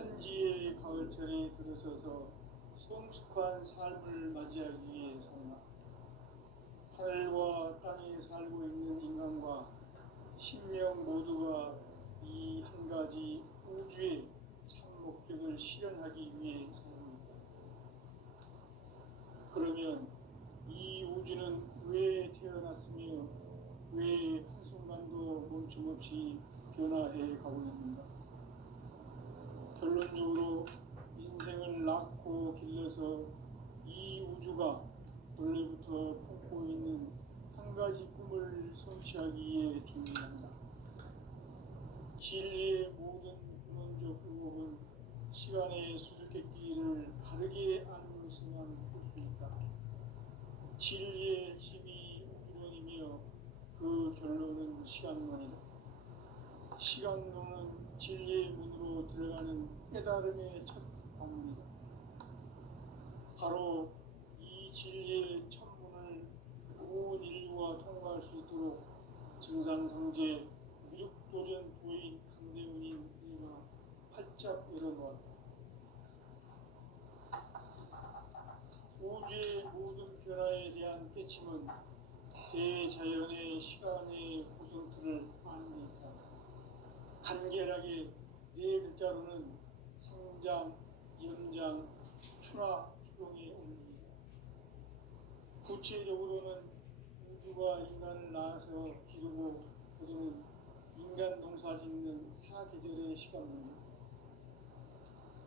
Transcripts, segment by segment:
천지의 가을철에 들어서서 성숙한 삶을 맞이하기 위해 산다. 하늘과 땅에 살고 있는 인간과 신명 모두가 이 한 가지 우주의 참 목적을 실현하기 위해 삽니다. 그러면 이 우주는 왜 태어났으며 왜 한순간도 멈춤없이 변화해 가고 있는가? 결론적으로 인생을 낳고 길러서 이 우주가 원래부터 품고 있는 한 가지 꿈을 성취하기 위해 존재한다. 진리의 모든 근원적 의혹은 시간의 수수께끼를 바르게 알고서만 풀 수 있다. 진리의 핵심이 우주론이며 그 결론은 시간론이다. 시간론은 진리의 문으로 들어가는 깨달음의 첫 방문이다. 바로 이 진리의 첫 문을 온 인류가 통과할 수 있도록 증산성제 미륵도전 도인 강대훈인 이가 활짝 열어놓았다. 우주의 모든 변화에 대한 깨침은 대자연의 시간의 구성틀을 아는 데 있다. 간결하게 네 글자로는 성장, 연장, 추나 추동의 원리이다. 구체적으로는 우주가 인간을 낳아서 기르고 거두는 인간 농사 짓는 사계절의 시간입니다.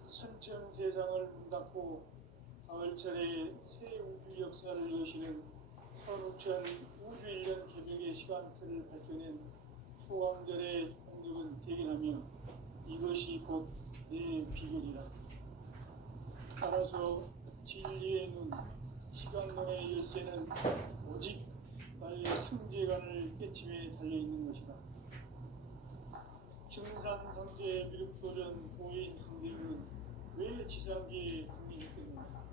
선천 세상을 문 닫고 가을철에 새 우주 역사를 여시는 선우천 우주 1년 개벽의 시간틀을 밝혀낸 소왕절의 공덕은 대견하며 이것이 곧 내 비결이라. 따라서 진리의 눈, 시간론의 열쇠는 오직 나의 상제관을 깨침에 달려있는 것이다. 증산성제 미륵도전 보인 강대훈은 왜 지상계에 등장했겠는가?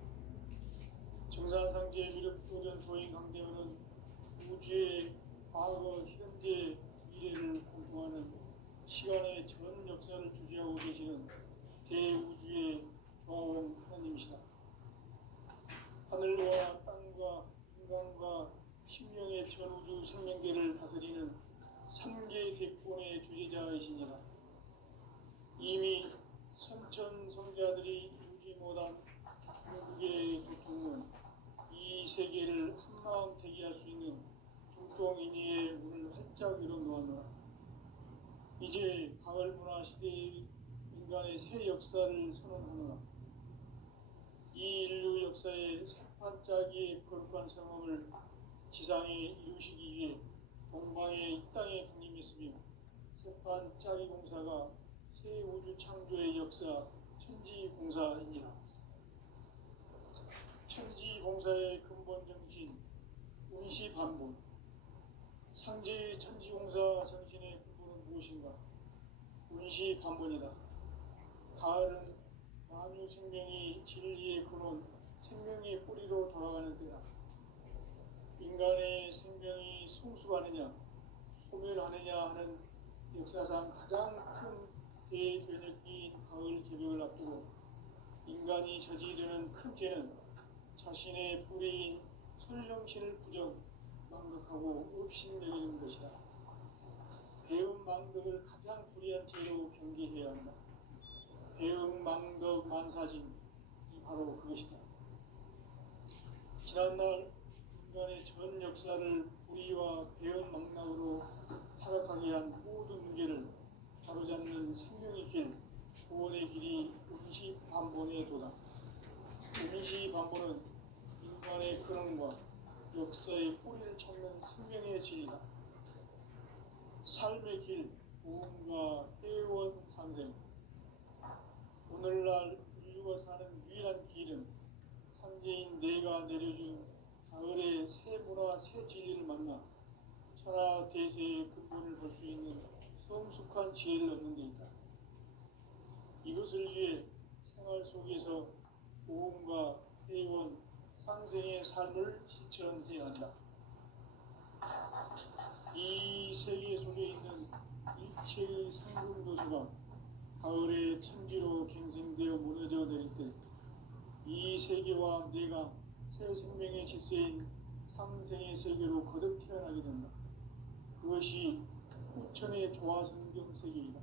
증산성제 미륵도전 도인 강대훈은 우주의 과거, 현재, 미래를 관통하는 시간의 전 역사를 주재하고 계시는 대우주의 조화원 하나님이시다. 하늘과 땅과 인간과 신명의 전우주 생명계를 다스리는 3개 대권의 주제자이시니라. 이미 선천성자들이 유지 못한 중국의 도통은 이 세계를 한마음 대기할 수 있는 중동인의의 문을 활짝 열어놓았노라. 이제 가을문화 시대의 인간의 새 역사를 선언하노라. 이 인류 역사의 새판짜기의 거룩한 성험을 지상에 이루시기 위해 동방의 이 땅에 강림했으며 새판짜기 공사가 새 우주 창조의 역사 천지공사이니라. 천지공사의 근본 정신 운시반본. 상제의 천지공사 정신의 근본은 무엇인가? 운시반본이다. 가을은 만유 생명이 진리의 근원, 생명의 뿌리로 돌아가는 때다. 인간의 생명이 성숙하느냐, 소멸하느냐 하는 역사상 가장 큰 대변혁기인 가을 개벽을 앞두고 인간이 저지르는 큰 죄는 자신의 뿌리인 설령신을 부정, 망각하고 업신여기는 것이다. 배음 망덕을 가장 불의한 죄로 경계해야 한다. 배음 망덕 만사진이 바로 그것이다. 지난날 인간의 전 역사를 불의와 배음 망락으로 타락하게 한 모든 문제를 바로잡는 생명의 길, 구원의 길이 운시반본의 도다. 운시반본은 인간의 근원과 역사의 뿌리를 찾는 생명의 진리다. 삶의 길, 구원과 회원 상생. 오늘날 인류가 사는 유일한 길은 삼재인 내가 내려준 가을의 새 문화, 새 진리를 만나 천하 대세의 근본을 볼 수 있는 성숙한 지혜를 얻는 데 있다. 이것을 위해 생활 속에서 보험과 회원, 상생의 삶을 실천해야 한다. 이 세계 속에 있는 일체의 상승도시가 가을의 천지로 갱생되어 무너져 내릴 때 이 세계와 내가 새 생명의 질서인 상생의 세계로 거듭 태어나게 된다. 그것이 후천의 조화성경 세계이다.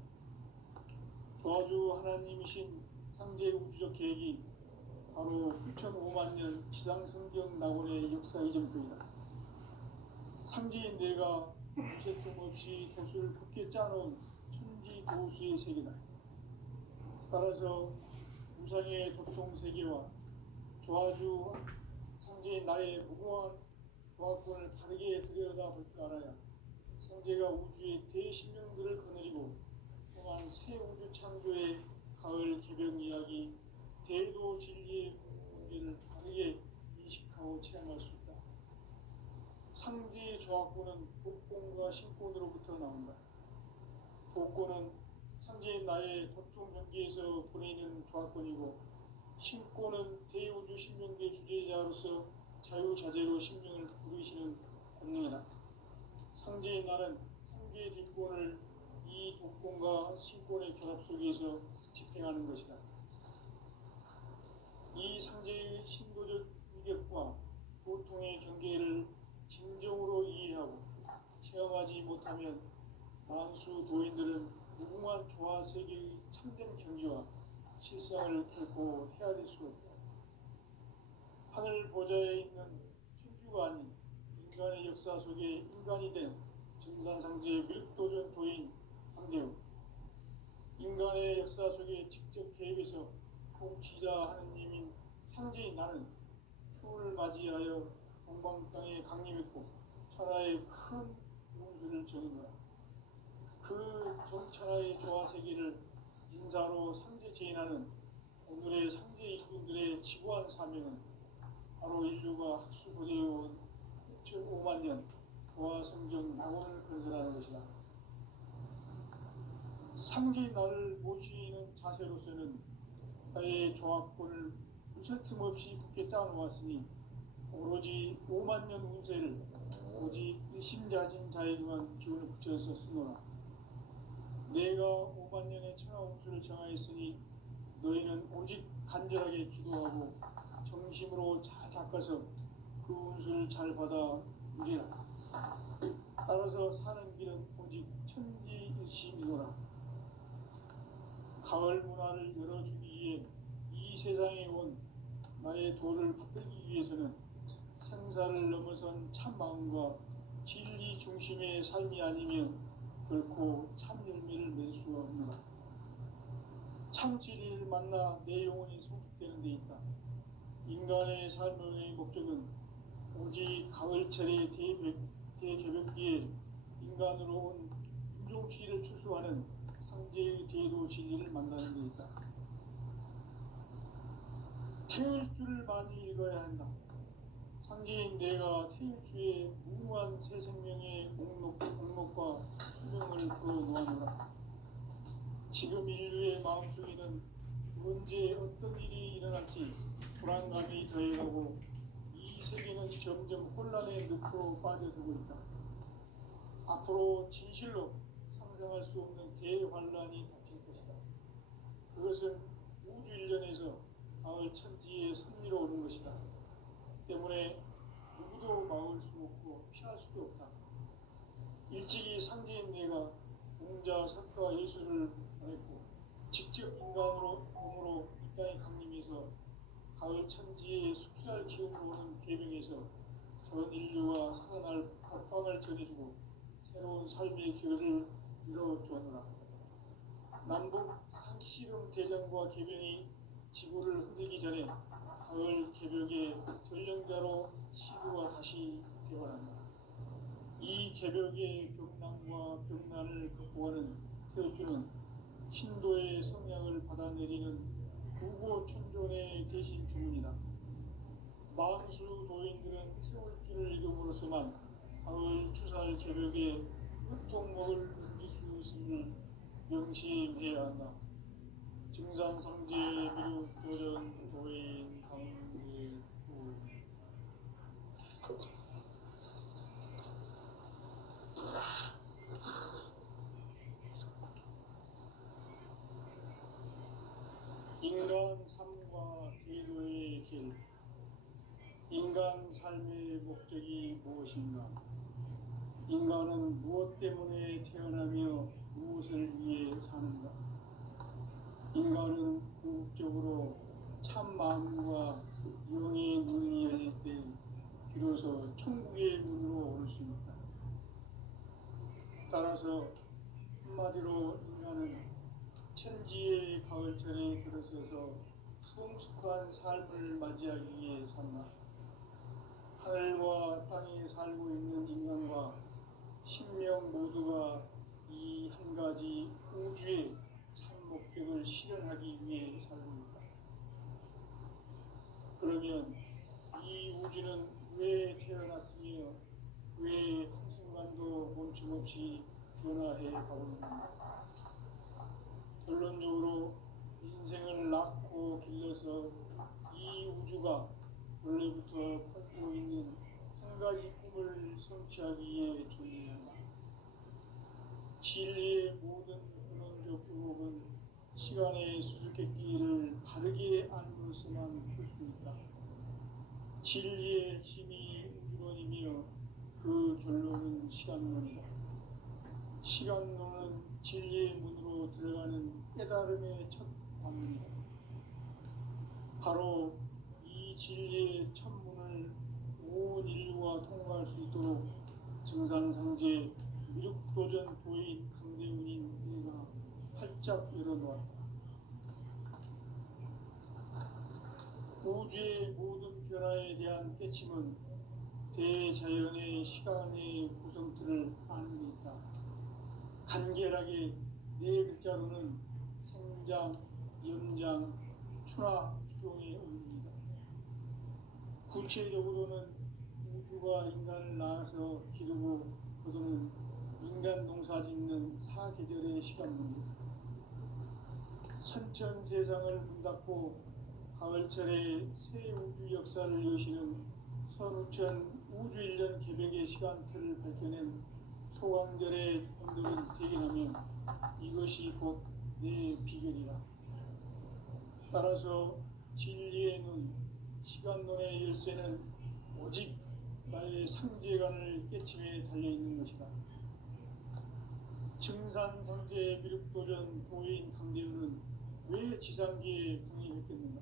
조화주 하나님이신 창제 우주적 계획이 바로 후천 5만 년 지상성경 낙원의 역사 이전표이다. 창제인 내가 무쇠틈 없이 도수를 굳게 짜놓은 천지 도수의 세계다. 따라서 우상의 도통 세계와 조화주 창제인 나의 무궁한 조화권을 다르게 들여다볼 줄 알아야 창제가 우주의 대신령들을 거느리고 또한 새 우주 창조의 가을 개벽 이야기 대도 진리의 문제를 다르게 인식하고 체험할 수 있다. 상제의 조화권은 복권과 신권으로부터 나온다. 복권은 상제인 나의 도통 경계에서 보내는 조화권이고 신권은 대우주 신명계 주제자로서 자유자재로 신명을 부르시는 권능이다. 상제인 나는 상계 뒷권을 이 독권과 신권의 결합 속에서 집행하는 것이다. 이 상제의 신도적 위격과 고통의 경계를 진정으로 이해하고 체험하지 못하면 만수 도인들은 무궁한 조화 세계의 참된 경지와 실상을 결코 헤아릴 수 없다. 하늘 보좌에 있는 천주가 아닌 인간의 역사 속에 인간이 된 증산상제 밀도전 도인 함대우, 인간의 역사 속에 직접 개입해서 통치자 하느님인 상제인 나는 추운을 맞이하여 동방 땅에 강림했고 천하의 큰 운수를 전했노라. 그 정천하의 조화 세계를 인사로 상제 제인하는 오늘의 상제 일꾼들의 지구한 사명은 바로 인류가 학수고대해온 6,5만 년 조화 성경 낙원을 건설하는 것이다. 상제인 나를 모시는 자세로서는 나의 조화권을 무쇠 틈 없이 굳게 짜놓았으니 오로지 5만 년 운세를 오직 일심자진 자에게만 기운을 붙여서 쓰노라. 내가 5만 년의 천하 운수를 정하였으니 너희는 오직 간절하게 기도하고 정심으로 잘 닦아서 그 운수를 잘 받아 누리라. 따라서 사는 길은 오직 천지일심이노라. 가을 문화를 열어주기 위해 이 세상에 온 나의 도를 붙들기 위해서는 생사를 넘어선 참 마음과 진리 중심의 삶이 아니면 결코 참 열매를 맺을 수가 없노라. 참 진리를 만나 내 영혼이 성숙되는 데 있다. 인간의 삶의 목적은 오직 가을철의 대개벽기에 인간으로 온 인종시를 추수하는 상제의 대도 진리를 만나는 데 있다. 태일주를 많이 읽어야 한다. 상제인 내가 태일주의 무궁한 새 생명의 목록과 수명을 풀어놓아노라. 지금 인류의 마음속에는 언제 어떤 일이 일어날지 불안감이 더해가고 이 세계는 점점 혼란의 늪으로 빠져들고 있다. 앞으로 진실로 상상할 수 없는 대환란이 닥칠 것이다. 그것은 우주 일련에서 가을 천지의 섭리로 오는 것이다. 때문에 누구도 막을 수 없고 피할 수도 없다. 일찍이 상제인 내가 공자, 석가, 예수를 보냈고 직접 인간으로 몸으로 이 땅에 강림해서 가을 천지의 숲살 기운으로 오는 계명에서 전 인류가 살아날 법방을 전해주고 새로운 삶의 길을 이뤄주었노라. 남북 상씨름 대전과 개병이 지구를 흔들기 전에 가을 개벽의 전령자로 시구가 다시 되어난다. 이 개벽의 병난과 병난을 극복하는 태어주는 신도의 성향을 받아내리는 구고천존의 대신 주문이다. 만수 도인들은 태울주를 읽음으로써만 가을 추살 개벽의 으통목을 넘길 수 있음을 명심해야 한다. 증산상제 미륵 도전 도인 강제 인간 삶과 기도의 길. 인간 삶의 목적이 무엇인가? 인간은 무엇 때문에 태어나며 무엇을 위해 사는가? 인간은 궁극적으로 참 마음과 영의 눈이 열릴 때 비로소 천국의 문으로 올 수 있다. 따라서 한마디로 인간은 천지의 가을철에 들어서서 성숙한 삶을 맞이하기 위해 산다. 하늘과 땅에 살고 있는 인간과 신명 모두가 이 한 가지 우주의 참 목적을 실현하기 위해 살고 있다. 그러면 이 우주는 왜 태어났으며 왜 한순간도 멈춤없이 변화해 가고 있는가? 결론적으로 인생을 낳고 길러서 이 우주가 원래부터 품고 있는 한 가지 꿈을 성취하기 위해 존재한다. 진리의 모든 근원적 의혹은 시간의 수수께끼를 바르게 알므로서만 풀 수 있다. 진리의 핵심이 우주론이며 그 결론은 시간론이다. 시간론은 진리의 문으로 들어가는 깨달음의 첫 방문이다. 바로 이 진리의 첫 문을 온 인류가 통과할 수 있도록 증산상제 미륵도전 도인 강대훈인 내가 활짝 열어놓았다. 우주의 모든 변화에 대한 깨침은 대자연의 시간의 구성틀을 아는 데 있다. 간결하게 네 글자로는 생장, 연장, 추나 추종의 의미이다. 구체적으로는 우주가 인간을 낳아서 기르고 거두는 인간 농사 짓는 사계절의 시간 문제. 선천 세상을 문 닫고 가을철에 새 우주 역사를 여시는 선우천 우주 1년 개벽의 시간틀을 밝혀낸 소강절의 언덕을 대견하면 이것이 곧 내 비결이다. 따라서 진리의 눈, 시간론의 열쇠는 오직 나의 상제관을 깨침에 달려있는 것이다. 증산상제 미륵도전 도인 강대훈은 왜 지상계에 강의했겠는가?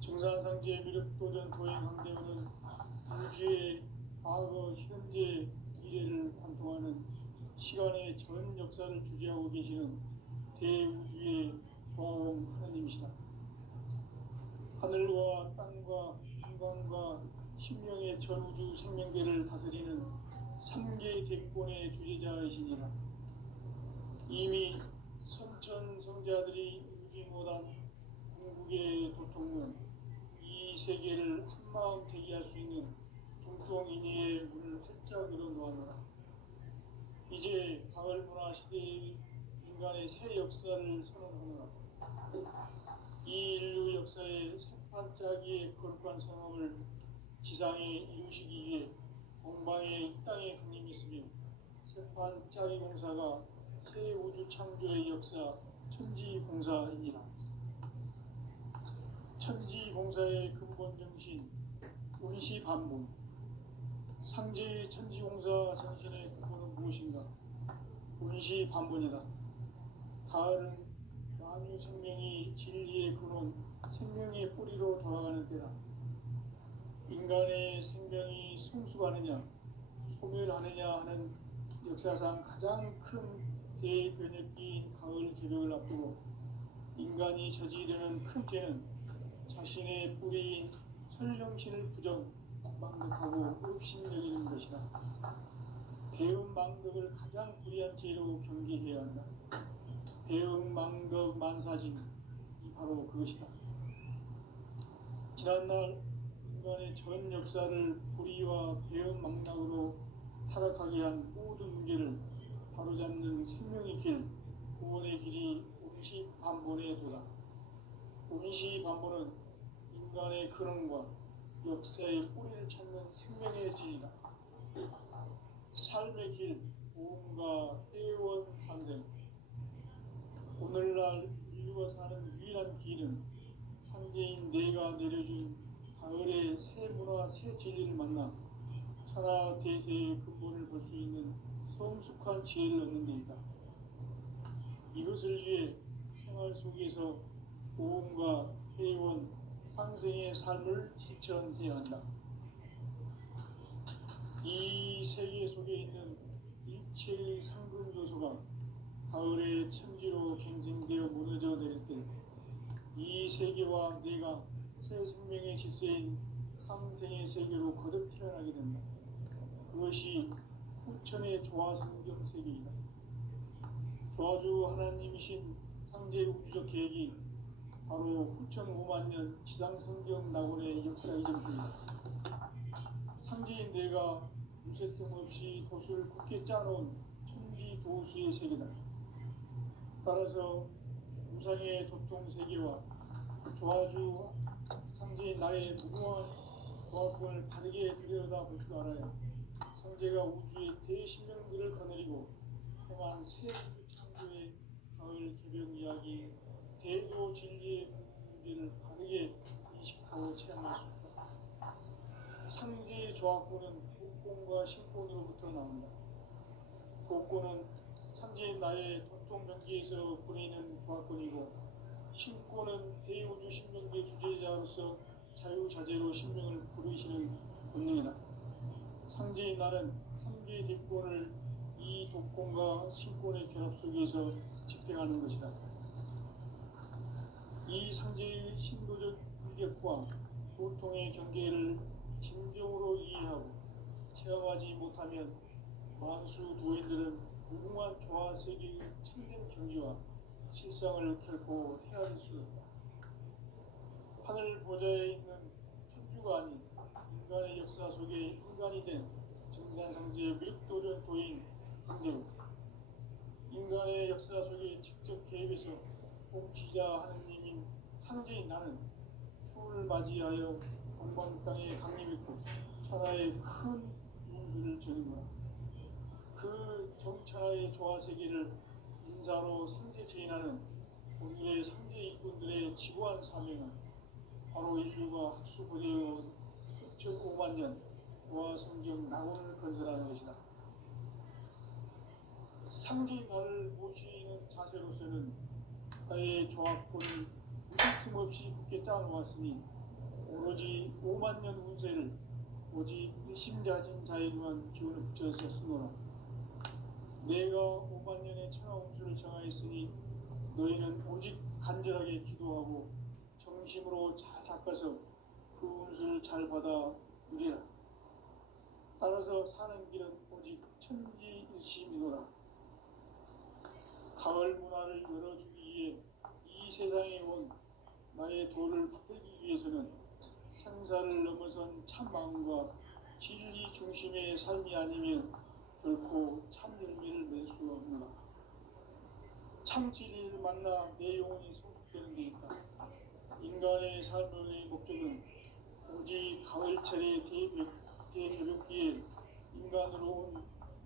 증산상제 미륵도전 도인 강대훈은 우주의 과거, 현재, 미래를 관통하는 시간의 전 역사를 주재하고 계시는 대우주의 조화원 하나님이시다. 하늘과 땅과 인간과 신명의 전우주 생명계를 다스리는 3개 대권의 주재자이시니라. 이미 선천성자들이 이루지 못한 궁극의 도통은 이 세계를 한마음 대기할 수 있는 중통인의의 문을 활짝 열어놓아노라. 이제 가을문화 시대의 인간의 새 역사를 선언하노라. 이 인류 역사의 새판짜기의 거룩한 성업을 지상에 이루시기 위해 공방에 이 땅에 강림했으며 새판짜기 공사가 새 우주 창조의 역사 천지공사이니라. 천지공사의 근본 정신 운시반본. 상제의 천지공사 정신의 근본은 무엇인가? 운시반본이다. 가을은 만유 생명이 진리의 근원, 생명의 뿌리로 돌아가는 때다. 인간의 생명이 성숙하느냐, 소멸하느냐 하는 역사상 가장 큰 대변혁기인 가을 개벽을 앞두고 인간이 저지르는 큰 죄는 자신의 뿌리인 설령신을 망덕하고 업신여기는 것이다. 배움 망덕을 가장 불의한 죄로 경계해야 한다. 배움 망덕 만사진이 바로 그것이다. 지난날 인간의 전 역사를 불의와 배움 망락으로 타락하게 한 모든 문제를 바로잡는 생명의 길, 구원의 길이 운시반본의 도다. 운시반본은 인간의 근원과 역사의 뿌리를 찾는 생명의 질이다. 삶의 길, 보험과 회원 상생. 오늘날 인류가 사는 유일한 기름, 선지인 내가 내려준 가을의 새 문화 새 진리를 만나 천하 대세의 근본을 볼 수 있는 성숙한 지혜를 얻는 데 있다. 이것을 위해 생활 속에서 보험과 회원, 상생의 삶을 실천해야 한다. 이 세계 속에 있는 일체의 상급 요소가 가을의 천지로 갱생되어 무너져 내릴 때 이 세계와 내가 새 생명의 질서인 상생의 세계로 거듭 태어나게 된다. 그것이 후천의 조화성경 세계이다. 조화주 하나님이신 상제 우주적 계획이 바로 후천 5만 년 지상성경 낙원의 역사의 전부이다. 상제인 내가 무쇠틈 없이 도수를 굳게 짜놓은 천지 도수의 세계다. 따라서 우상의 도통 세계와 조화주 상제인 나의 무궁한 조화권을 다르게 들여다볼 줄 알아야 상제가 우주의 대신령들을 거느리고 행한 새 우주 창조의 가을 개벽 이야기 대도 진리의 문제를 바르게 인식하고 체험할 수 있다. 상제의 조화권은 복권과 신권으로부터 나온다. 복권은 상제인 나의 도통 경계에서 보내는 조화권이고 신권은 대우주 신명계 주제자로서 자유자재로 신명을 부르시는 본능이다. 상제인 나는 상계 대권을 이 독권과 신권의 결합 속에서 집행하는 것이다. 이 상제의 신도적 위격과 고통의 경계를 진정으로 이해하고 체험하지 못하면 만수 도인들은 무궁한 조화 세계의 참된 경지와 실상을 결코 헤아릴 수 없다. 하늘 보좌에 있는 천주가 아닌 인간의 역사 속에 인간이 된 증산상제의 밀도전 도인 상제우, 인간의 역사 속에 직접 개입해서 통치자 하느님인 상제인 나는 추을 맞이하여 동방 땅에 강림했고 천하의 큰 운수를 전했노라. 그 정천하의 조화 세계를 인사로 상제 제인하는 오늘의 상제 일꾼들의 지고한 사명은 바로 인류가 학수고대의 6,5만 년 조화 성경 낙원을 건설하는 것이다. 상제인 나를 모시는 자세로서는 나의 조합권을 무슨 틈없이 굳게 짜놓았으니 오로지 5만 년 운세를 오직 일심자진 자에게만 기운을 붙여서 쓰노라. 내가 5만 년의 천하 운수를 정하였으니 너희는 오직 간절하게 기도하고 정심으로 잘 닦아서 그 운수를 잘 받아 누리라. 따라서 사는 길은 오직 천지일심이노라. 가을 문화를 열어주기 위해 이 세상에 온 나의 도를 붙들기 위해서는 생사를 넘어선 참 마음과 진리 중심의 삶이 아니면 결코 참 열매를 낼 수 없노라. 참 진리를 만나 내 영혼이 성숙되는 데 있다. 인간의 삶의 목적은 오직 가을철의 대개벽기에 인간으로 온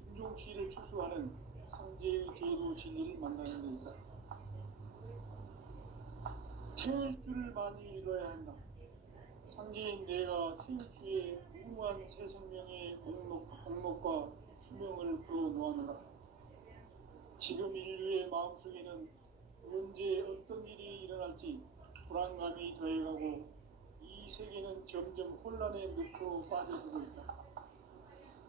인종치를 추수하는 상제의 제도 진리를 만나는 데 있다. 태울 줄을 많이 이뤄야 한다. 상제인 내가 태울 주에 무궁한 새 생명의 공목과 수명을 불어놓아노라. 지금 인류의 마음속에는 언제 어떤 일이 일어날지 불안감이 더해가고 이 세계는 점점 혼란의 늪으로 빠져들고 있다.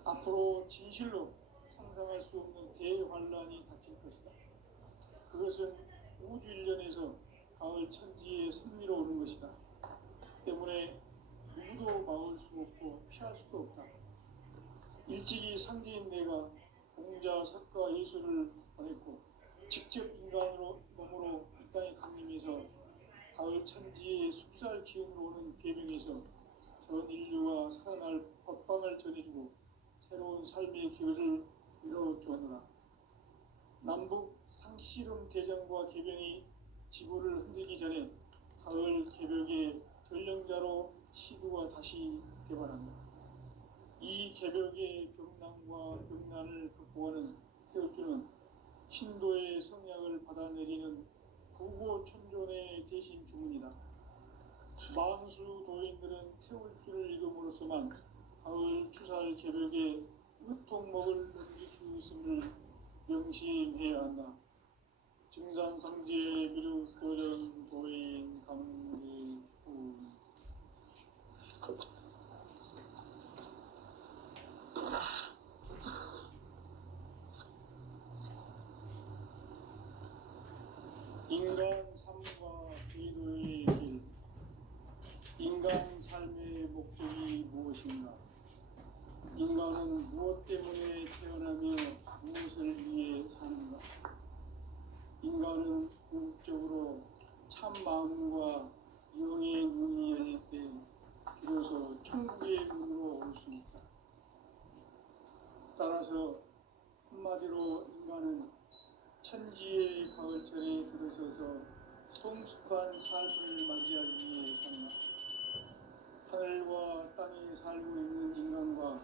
앞으로 진실로 상상할 수 없는 대환란이 닥칠 것이다. 그것은 우주 일련에서 가을 천지의 승리로 오는 것이다. 때문에 누구도 막을 수 없고 피할 수도 없다. 일찍이 상제인 내가 공자, 석가, 예수를 보냈고 직접 인간으로 몸으로 이 땅에 강림해서 가을 천지의 숲살 기운으로 오는 계명에서 전 인류가 살아날 법방을 전해주고 새로운 삶의 기회를 이뤄주었노라. 남북 상씨름 대전과 개병이 지구를 흔들기 전에 가을 개벽의 전령자로 시구가 다시 개발한다. 이 개벽의 병난과 병난을 극복하는 태어주는 신도의 성약을 받아내리는 구고천존의 대신 주문이다. 만수 도인들은 태울 줄을 익음으로써만 가을 추살 개벽에 으통먹을 넘길 수 있음을 명심해야 한다. 증산상제 미륵도전 도인 감리후. 인간 삶과 기도의 길. 인간 삶의 목적이 무엇인가? 인간은 무엇 때문에 태어나며 무엇을 위해 사는가? 인간은 궁극적으로 참 마음과 영의 눈이 열릴 때 비로소 천국의 문으로 올 수 있다. 따라서 한마디로 인간은 천지의 가을철에 들어서서 성숙한 삶을 맞이하기 위해 산다. 하늘과 땅에 살고 있는 인간과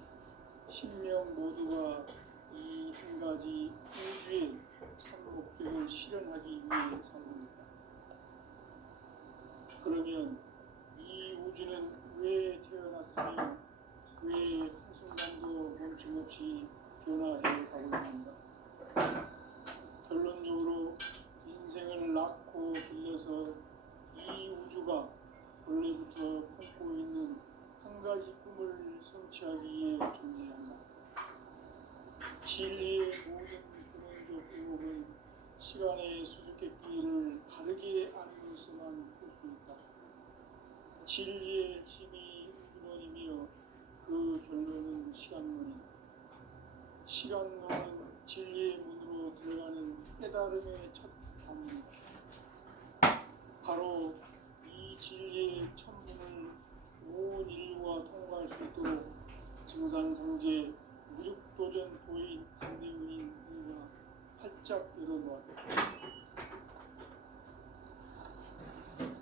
신명 모두가 이 한 가지 우주의 참 목적을 실현하기 위해 살고 있다. 그러면 이 우주는 왜 태어났으며 왜 한순간도 멈춤없이 변화해 가고 있는가? 결론적으로 인생을 낳고 길러서 이 우주가 원래부터 품고 있는 한 가지 꿈을 성취하기 위해 존재한다. 진리의 모든 근원적 의혹은 시간의 수수께끼를 바르게 알므로서만 풀 수 있다. 진리의 핵심이 우주론이며 그 결론은 시간론이다. 시간론은 진리의 문으로 들어가는 깨달음의 첫 단문이다. 바로 이 진리의 천문을 온 인류가 통과할 수 있도록 증산상제 미륵도전 도인 강대훈인 우리가 활짝 열어놓았다.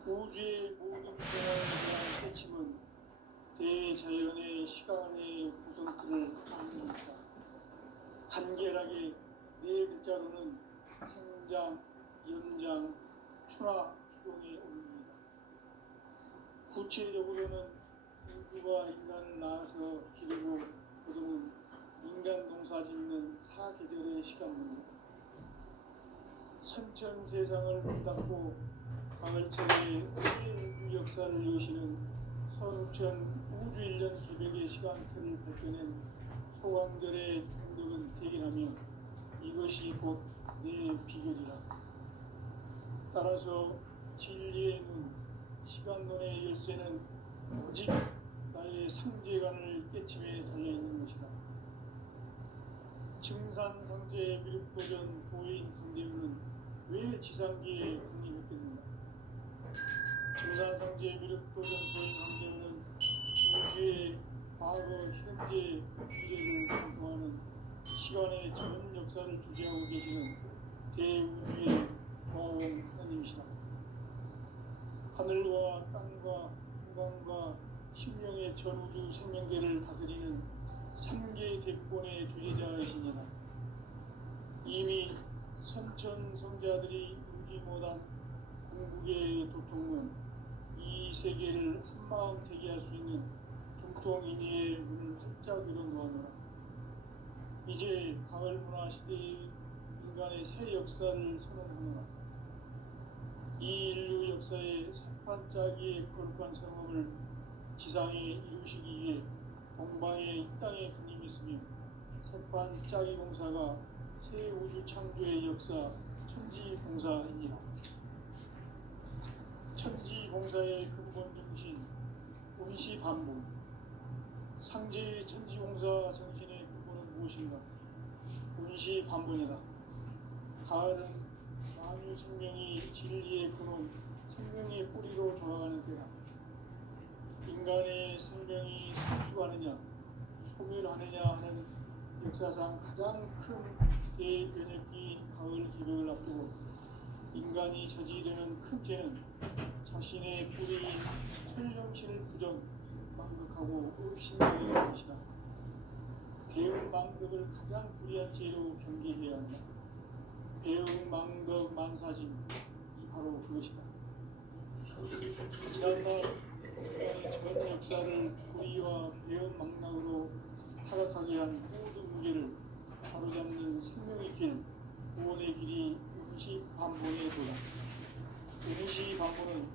우주의 모든 변화에 대한 핵심은 대자연의 시간의 구성틀을 아는 것이다. 간결하게 네 글자로는 생장, 연장, 추나 추동의 원리입니다. 구체적으로는 우주가 인간을 낳아서 기르고 거두는 인간 농사 짓는 사계절의 시간입니다. 선천 세상을 문닫고 가을철에 우주 역사를 여시는 선우천 우주 1년 개벽의 시간틀을 밝혀낸 소강절의 공덕은 대견하며 이것이 곧 내 비결이라. 따라서 진리의 눈, 시간론의 열쇠는 오직 나의 상제관을 깨침에 달려있는 것이다. 증산상제 미륵도전 도인 강대훈은 왜 지상기에 국립했겠는가? 증산상제 미륵도전 도인 강대훈은 우주의 과거, 현재, 미래를 관통하는 시간의 전 역사를 주재하고 계시는 대우주의 조화원 하나님이시다. 하늘과 땅과 공간과 신명의 전우주 생명계를 다스리는 3개 대권의 주제자이시니라. 이미 선천성자들이 울지 못한 궁극의 도통은 이 세계를 한마음 되게 할 수 있는 중통인의의 문을 활짝 열어놓았노라. 이제 가을 문화 시대의 인간의 새 역사를 선언하노라. 이 인류 역사의 새반짝이의 거룩한 성험을 지상에 이루시기 위해 동방에 이 땅에 군림이 있으며 새반짝이 공사가 새 우주 창조의 역사 천지공사입니다. 천지공사의 근본 정신 운시반복. 상제의 천지공사 정신의 근본은 무엇인가? 운시반복이다. 가을은 만유 생명이 진리의 근원, 생명의 뿌리로 돌아가는 때다. 인간의 생명이 성숙하느냐, 소멸하느냐 하는 역사상 가장 큰 대변혁기 가을 개벽을 앞두고 인간이 저지르는 큰 죄는 자신의 뿌리인 천령신을 부정, 망극하고 의심하는 것이다. 배움 망덕을 가장 불의한 죄로 경계해야 한다. 배움 망덕 만사진, 이 바로 그것이다. 지난날 인간의 전 역사를 불의와 배은망락으로 타락하게 한 모든 무게를 바로잡는 생명의 길, 구원의 길이 임시반본에 도다. 임시반본은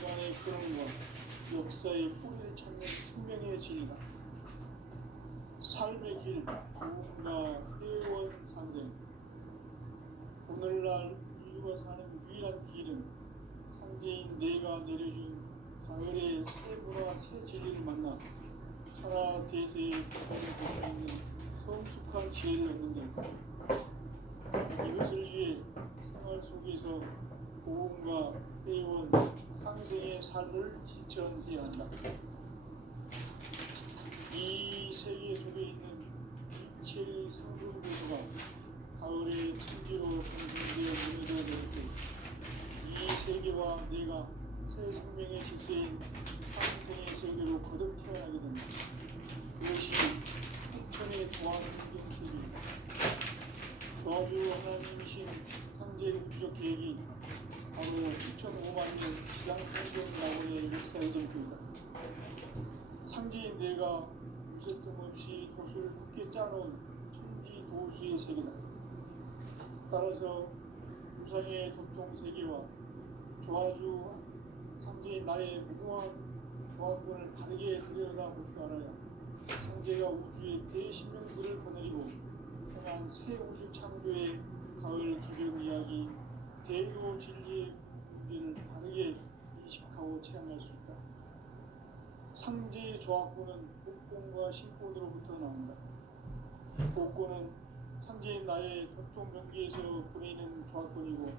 인간의 근원과 역사의 뿌리를 찾는 생명의 진이다. 삶의 길, 구원과 회원 상생. 오늘날 인류가 사는 유일한 길은 상제인 내가 내려준 가을의 새 문화 새 진리를 만나 천하 대세의 구원을 볼 수 있는 성숙한 지혜를 얻는 데다. 이것을 위해 생활 속에서 고음과 회원, 상생의 삶을 실천해야 한다. 이 세계 속에 있는 일체의 상승교수가 가을의 천지로 정진되어 문을 열었고, 이 세계와 내가 새 생명의 질서인 상생의 세계로 거듭 태어나게 된다. 그것이 천의 조화성경 세계입니다. 조화주 하나님이신 상제 우주적 계획이 바로 2005만 년 지상성경 낙원의 역사의 전표이다. 상제인 내가 무쇠틈 없이 도수를 굳게 짜놓은 천지 도수의 세계다. 따라서 우상의 도통 세계와 조화주 상제인 나의 무궁한 조화권을 다르게 들여다볼 줄 알아야 상제가 우주의 대신명들을 거느리고 행한 새 우주 창조의 가을 기병 이야기, 대로 진리의 문제를 다르게 인식하고 체험할 수 있다. 상제의 조합권은 복권과 신권으로부터 나온다. 복권은 상제인 나의 도통 경계에서 보내는 조합권이고,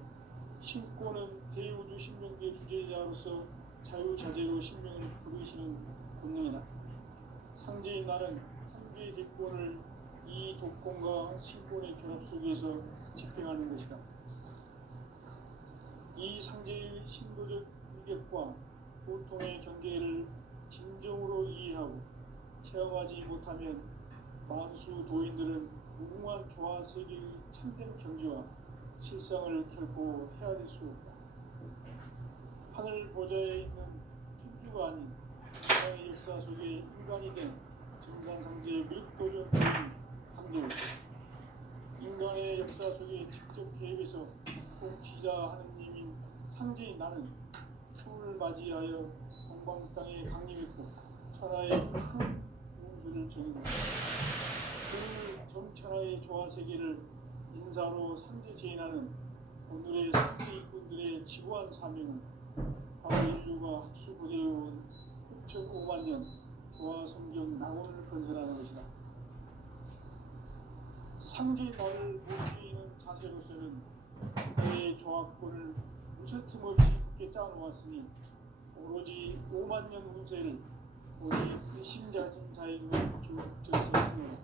신권은 대우주 신명계 주제자로서 자유자재로 신명을 부르시는 본능이다. 상제인 나는 상제의 뒷권을 이 독권과 신권의 결합 속에서 집행하는 것이다. 이 상제의 신도적 위격과 고통의 경계를 진정으로 이해하고 체험하지 못하면 만수 도인들은 무궁한 조화 세계의 참된 경지와 실상을 결코 헤아릴 수 없다. 하늘 보좌에 있는 천주가 아닌 인간의 역사 속에 인간이 된 증산상제의 밀도전 상제로 인간의 역사 속에 직접 개입해서 통치자 하느님인 상제인 나는 추을 맞이하여 동방 땅에 강림했고 천하의 큰 운수를 정했다. 그 정천하의 조화 세계를 인사로 상제 제인하는 오늘의 상제 일꾼들의 지구한 사명은 바로 인류가 학수고대해온 6,5만 년 조화 성경 낙원을 건설하는 것이다. 상제 나를 모시는 자세로서는 그의 조합권을 무쇠틈 없이 굳게 짜놓았으니 오로지 5만 년 운세를 오직 일심자진 자에게만 붙여서 하노라.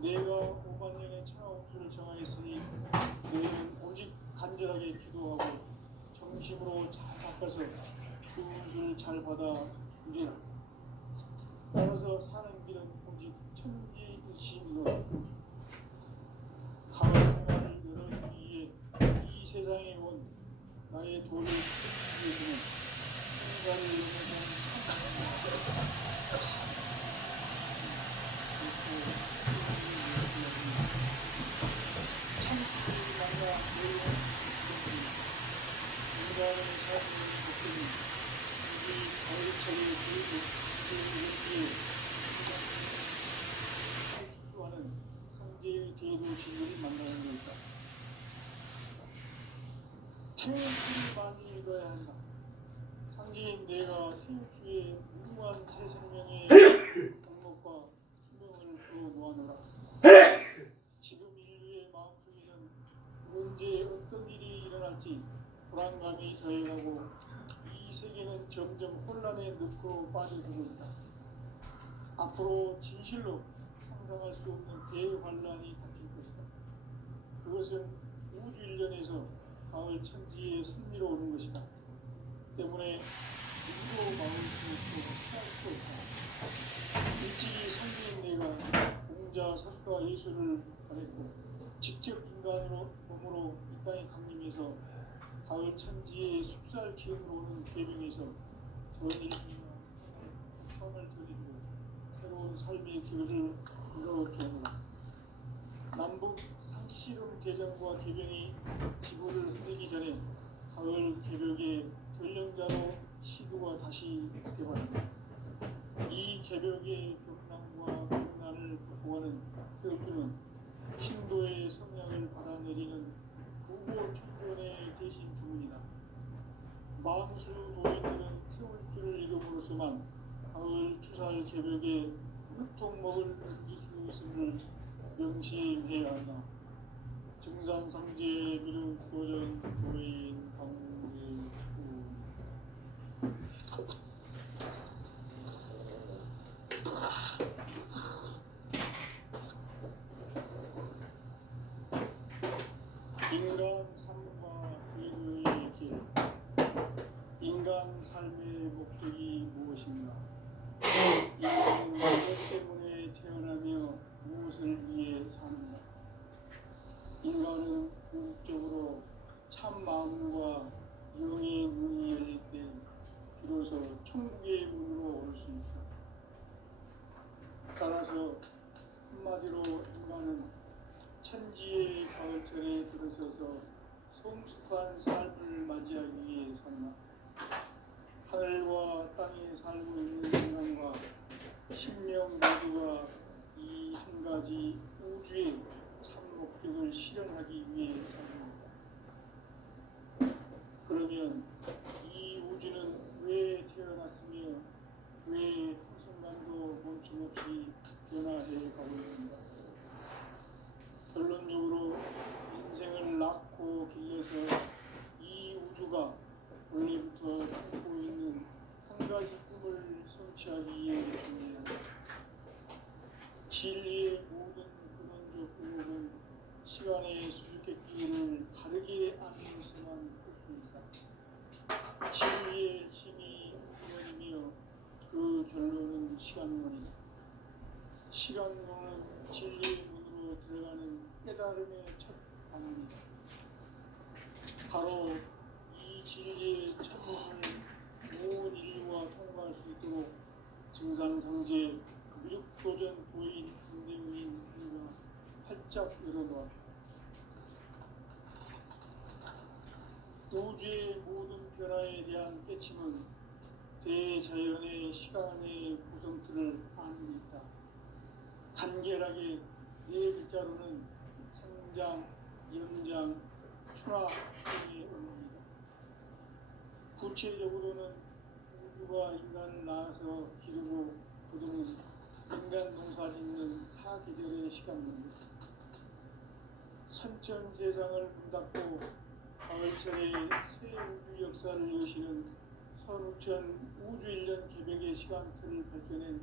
내가 5만 년의 천하 운수를 정하였으니 너희는 오직 간절하게 기도하고 정심으로 잘 닦아서 그 운수를 잘 받아 누리라. 따라서 사는 길은 오직 천지 뜻이니라. 가을 문화를 열어주기 위해 이 세상에 온 나의 도를 지키기 위해서는 인간을 위해서는 참신을 만나 내려온 인간의 삶을 바꾸니 우리 가을철의 그의 축구하는 상제의 대도 진리를 만나는 것이다. 태극기를 많이 읽어야 한다. 상제인 내가 태극기의 무궁한 새 생명의 공목과 수명을 풀어놓아노라. 지금 인류의 마음속에는 언제 어떤 일이 일어날지 불안감이 더해가고 이 세계는 점점 혼란의 늪으로 빠져들고 있다. 앞으로 진실로 상상할 수 없는 대환란이 닥칠 것이다. 그것은 우주 일련에서 가을 천지의 승리로 오는 것이다. 때문에 눈으로 막을 수 없고 피할 수 없다. 일찍이 상제인 내가 공자, 석가, 예수를 보냈고 직접 인간으로 몸으로 이 땅에 강림해서 가을 천지의 숲살 기운으로 오는 계명에서 전 인류와 선을 들이고 새로운 삶의 기회를 이뤄주오노라. 남북 상씨름 대전과 개병이 지구를 흔들기 전에 가을 개벽의 전령자로 시도가 다시 되어왔다. 이 개벽의 격랑과 공난을 극복하는 태극기는 신도의 성량을 받아내리는 부고 청년의 대신 주문이다. 망수 노인들은 태울 줄을 읽음으로써만 가을 추살 개벽의 흑통목을 넘길 수 있음을 명심해야 한다. 증산상제 미륵도전 도인 강대구. 인간 삶과 의의 길. 인간 삶의 목적이 무엇인가? 인간은 무엇 때문에 태어나며 무엇을 위해 사는가? 인간은 궁극적으로 참 마음과 영의 문이 열릴 때 비로소 천국의 문으로 오를 수 있다. 따라서 한마디로 인간은 천지의 가을철에 들어서서 성숙한 삶을 맞이하기 위해 산다. 하늘과 땅에 살고 있는 인간과 신명 모두가 이 한 가지 우주의 참 목적을 실현하기 위해 삽니다. 그러면 이 우주는 왜 태어났으며 왜 한순간도 멈춤없이 변화해 가고 있는가? 결론적으로 인생을 낳고 길러서 이 우주가 원래부터 품고 있는 한 가지 꿈을 성취하기 위해 존재한다. 진리의 모든 근원적 의목은 시간의 수수께끼를 다르게 아면서만 풀 수 있다. 진리의 힘이 근원이며 그 결론은 시간론이다. 시간론은 진리의 문으로 들어가는 깨달음의 첫 방문이다. 바로 이 진리의 첫문을 온 인류가 통과할 수 있도록 증산상제 미륵도전 도인 강대우인 우리가 활짝 열어놓았다. 우주의 모든 변화에 대한 깨침은 대자연의 시간의 구성틀을 아는 데 있다. 간결하게 네 글자로는 성장, 연장, 출하 등의 의미입니다. 구체적으로는 우주가 인간을 낳아서 기르고 거두는 인간 농사 짓는 사계절의 시간입니다. 선천 세상을 문닫고 가을철의 새 우주 역사를 여시는 선우천 우주 1년 개벽의 시간틀을 밝혀낸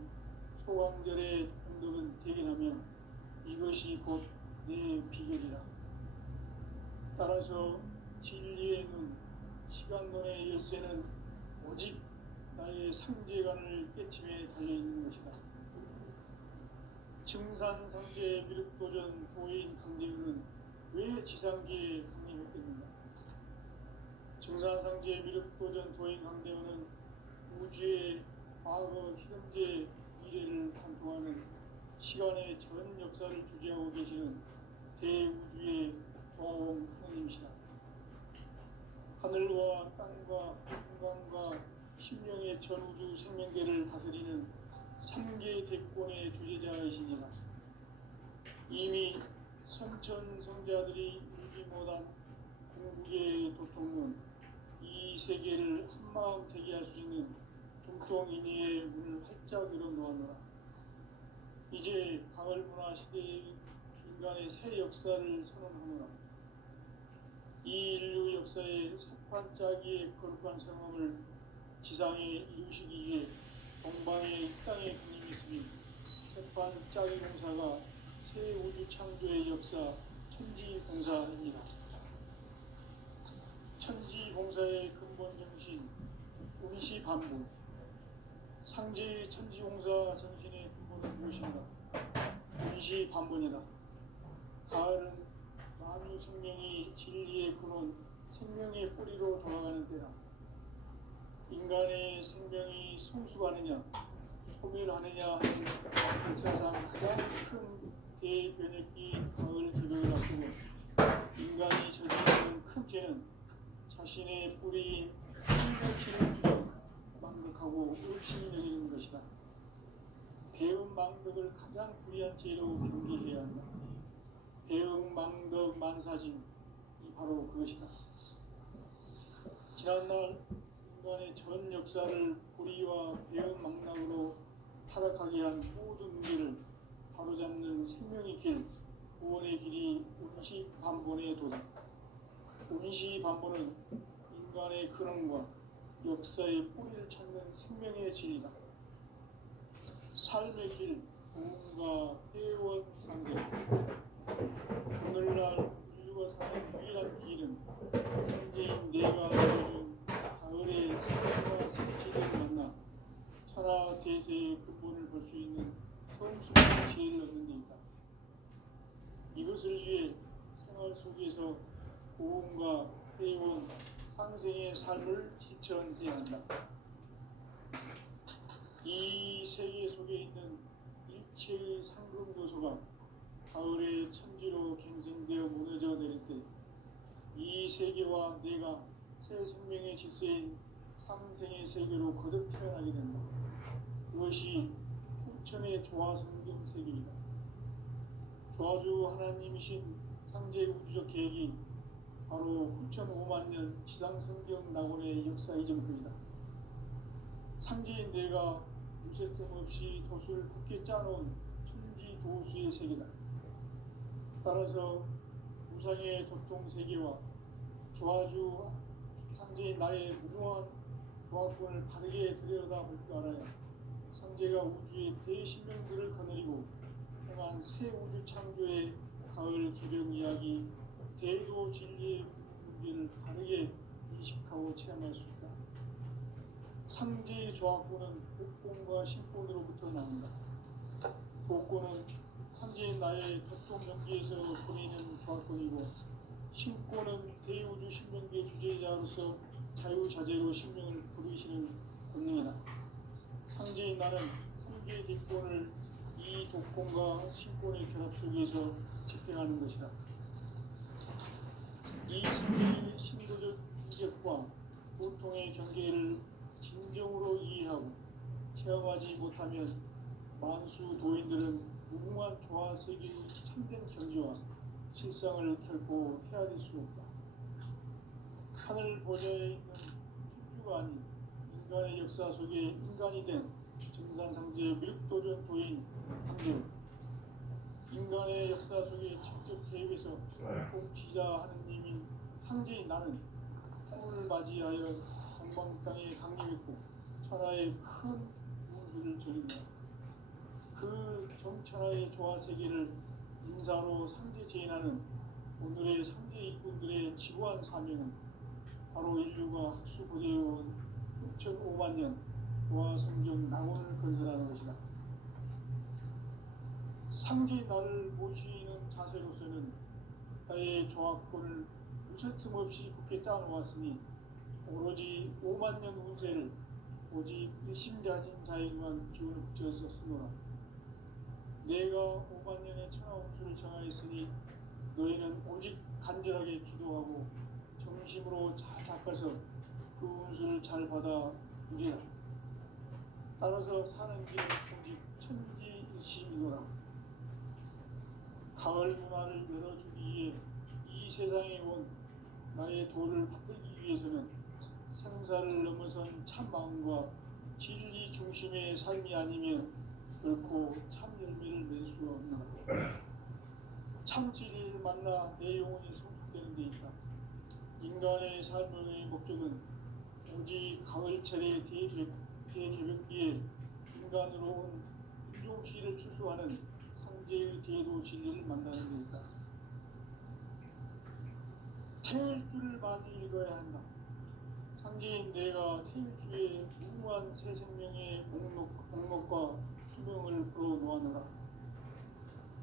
소강절의 공덕은 대견하며 이것이 곧 내 비결이라. 따라서 진리의 눈, 시간론의 열쇠는 오직 나의 상제관을 깨침에 달려있는 것이다. 증산상제 미륵도전 도인 강대우는 왜 지상계에 강림했겠는가? 증산상제 미륵도전 도인 강대우는 우주의 과거, 현재, 미래를 관통하는 시간의 전 역사를 주재하고 계시는 대우주의 조화원 하나님이시다. 하늘과 땅과 인간과 심령의 전우주 생명계를 다스리는 3계 대권의 주재자이시니라. 이미 선천성자들이 울지 못한 궁극의 도통문, 이 세계를 한마음 되게 할 수 있는 중통인의의 문을 활짝 열어놓았노라. 이제 가을 문화 시대의 인간의 새 역사를 선언하노라. 이 인류 역사의 새반짝이의 거룩한 성함을 지상에 이루시기 위해 동방의 이 땅에 군림이 있으니 새반짝이 공사가 새 우주 창조의 역사 천지공사입니다. 천지공사의 근본 정신 운시반복. 상제의 천지공사 정신의 근본은 무엇인가? 운시반본이다. 가을은 만유 생명이 진리의 근원 생명의 뿌리로 돌아가는 때다. 인간의 생명이 성숙하느냐 소멸하느냐 하는 역사상 가장 큰 대변혁기 가을 개벽을 앞두고 인간이 저지르는 큰 죄는 자신의 뿌리인 생명체를 주저 망덕하고 의심이 여기는 것이다. 배은 망덕을 가장 불의한 죄로 경계해야 한다. 배은 망덕 만사진이 바로 그것이다. 지난날 인간의 전 역사를 불의와 배은 망락으로 타락하게 한 모든 문제를 바로잡는 생명의 길, 구원의 길이 운시반본의 도다. 운시반본은 인간의 근원과 역사의 뿌리를 찾는 생명의 진리다. 삶의 길, 부흥과 회원 상생. 오늘날 인류가 사는 유일한 길은 현재인 내가 보여준 가을의 생명과 색채를 만나 천하 대세의 근본을 볼 수 있는 성숙한 지혜를 얻는 데 있다. 이것을 위해 생활 속에서 고음과 회원, 상생의 삶을 실천해야 한다. 이 세계 속에 있는 일체의 상급 요소가 가을의 천지로 갱생되어 무너져 내릴 때 이 세계와 내가 새 생명의 질서인 상생의 세계로 거듭 태어나게 된다. 그것이 후천의 조화성경 세계이다. 조화주 하나님이신 상제 우주적 계획이 바로 후천 5만 년 지상성경 낙원의 역사 이전부이다. 상제인 내가 무쇠틈 없이 돛을 굳게 짜놓은 천지 도수의 세계다. 따라서 무상의 도통 세계와 조화주 상제인 나의 무궁한 조화권을 바르게 들여다볼 줄 알아야 상제가 우주의 대신명들을 거느리고 행한 새 우주 창조의 가을 개벽 이야기 대도 진리의 문제를 바르게 인식하고 체험할 수 있다. 상제의 조화권은 복권과 신권으로부터 나온다. 복권은 상제인 나의 도통 연기에서 보내는 조화권이고 신권은 대우주 신명계 주제자로서 자유자재로 신명을 부르시는 권능이다. 상제인 나는 상계 뒷권을 이 독권과 신권의 결합 속에서 집행하는 것이다. 이 상제의 신도적 인격과 보통의 경계를 진정으로 이해하고 체험하지 못하면 만수 도인들은 무궁한 조화 세계의 참된 경지와 실상을 결코 헤아릴 수 없다. 하늘 보좌에 있는 천주가 아닌 인간의 역사 속에 인간이 된 정산상제 밀도전 도인 한대우, 인간의 역사 속에 직접 개입해서 공치자 하느님인 상제인 나는 꿈을 맞이하여 동방 땅에 강림했고 천하의 큰 운수를 전인다. 그 정천하의 조화 세계를 인사로 상제 제인하는 오늘의 상제 일꾼들의 지구한 사명은 바로 인류가 학수고대해온 6,500만 년 조화 성경 낙원을 건설하는 것이다. 상제인 나를 모시는 자세로서는 나의 조화권을 무쇠틈 없이 굳게 짜놓았으니 오로지 5만 년 운세를 오직 일심가진 자에게만 기운을 붙여서 쓰노라. 내가 5만 년의 천하 운수를 정하였으니 너희는 오직 간절하게 기도하고 정심으로 잘 닦아서 그 운수를 잘 받아 누리라. 따라서 사는 길은 오직 천지일심이노라. 가을 문화를 열어주기 위해 이 세상에 온 나의 도를 받들기 위해서는 생사를 넘어선 참 마음과 진리 중심의 삶이 아니면 결코 참 열매를 맺을 수가 없노라. 참 진리를 만나 내 영혼이 성숙되는 데 있다. 인간의 삶의 목적은 오직 가을철의 대개벽기에 인간으로 온 인종시를 추수하는 상제의 대도 진리를 만나는 데 있다. 태일주를 많이 읽어야 한다. 상제인 내가 태일주의 무궁한 새 생명의 목록과 수명을 풀어놓아노라.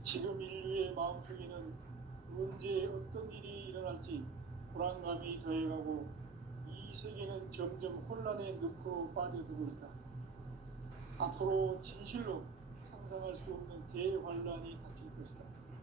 지금 인류의 마음속에는 언제 어떤 일이 일어날지 불안감이 더해가고 이 세계는 점점 혼란의 늪으로 빠져들고 있다. 앞으로 진실로 상상할 수 없는 대환란이 닥칠 것이다.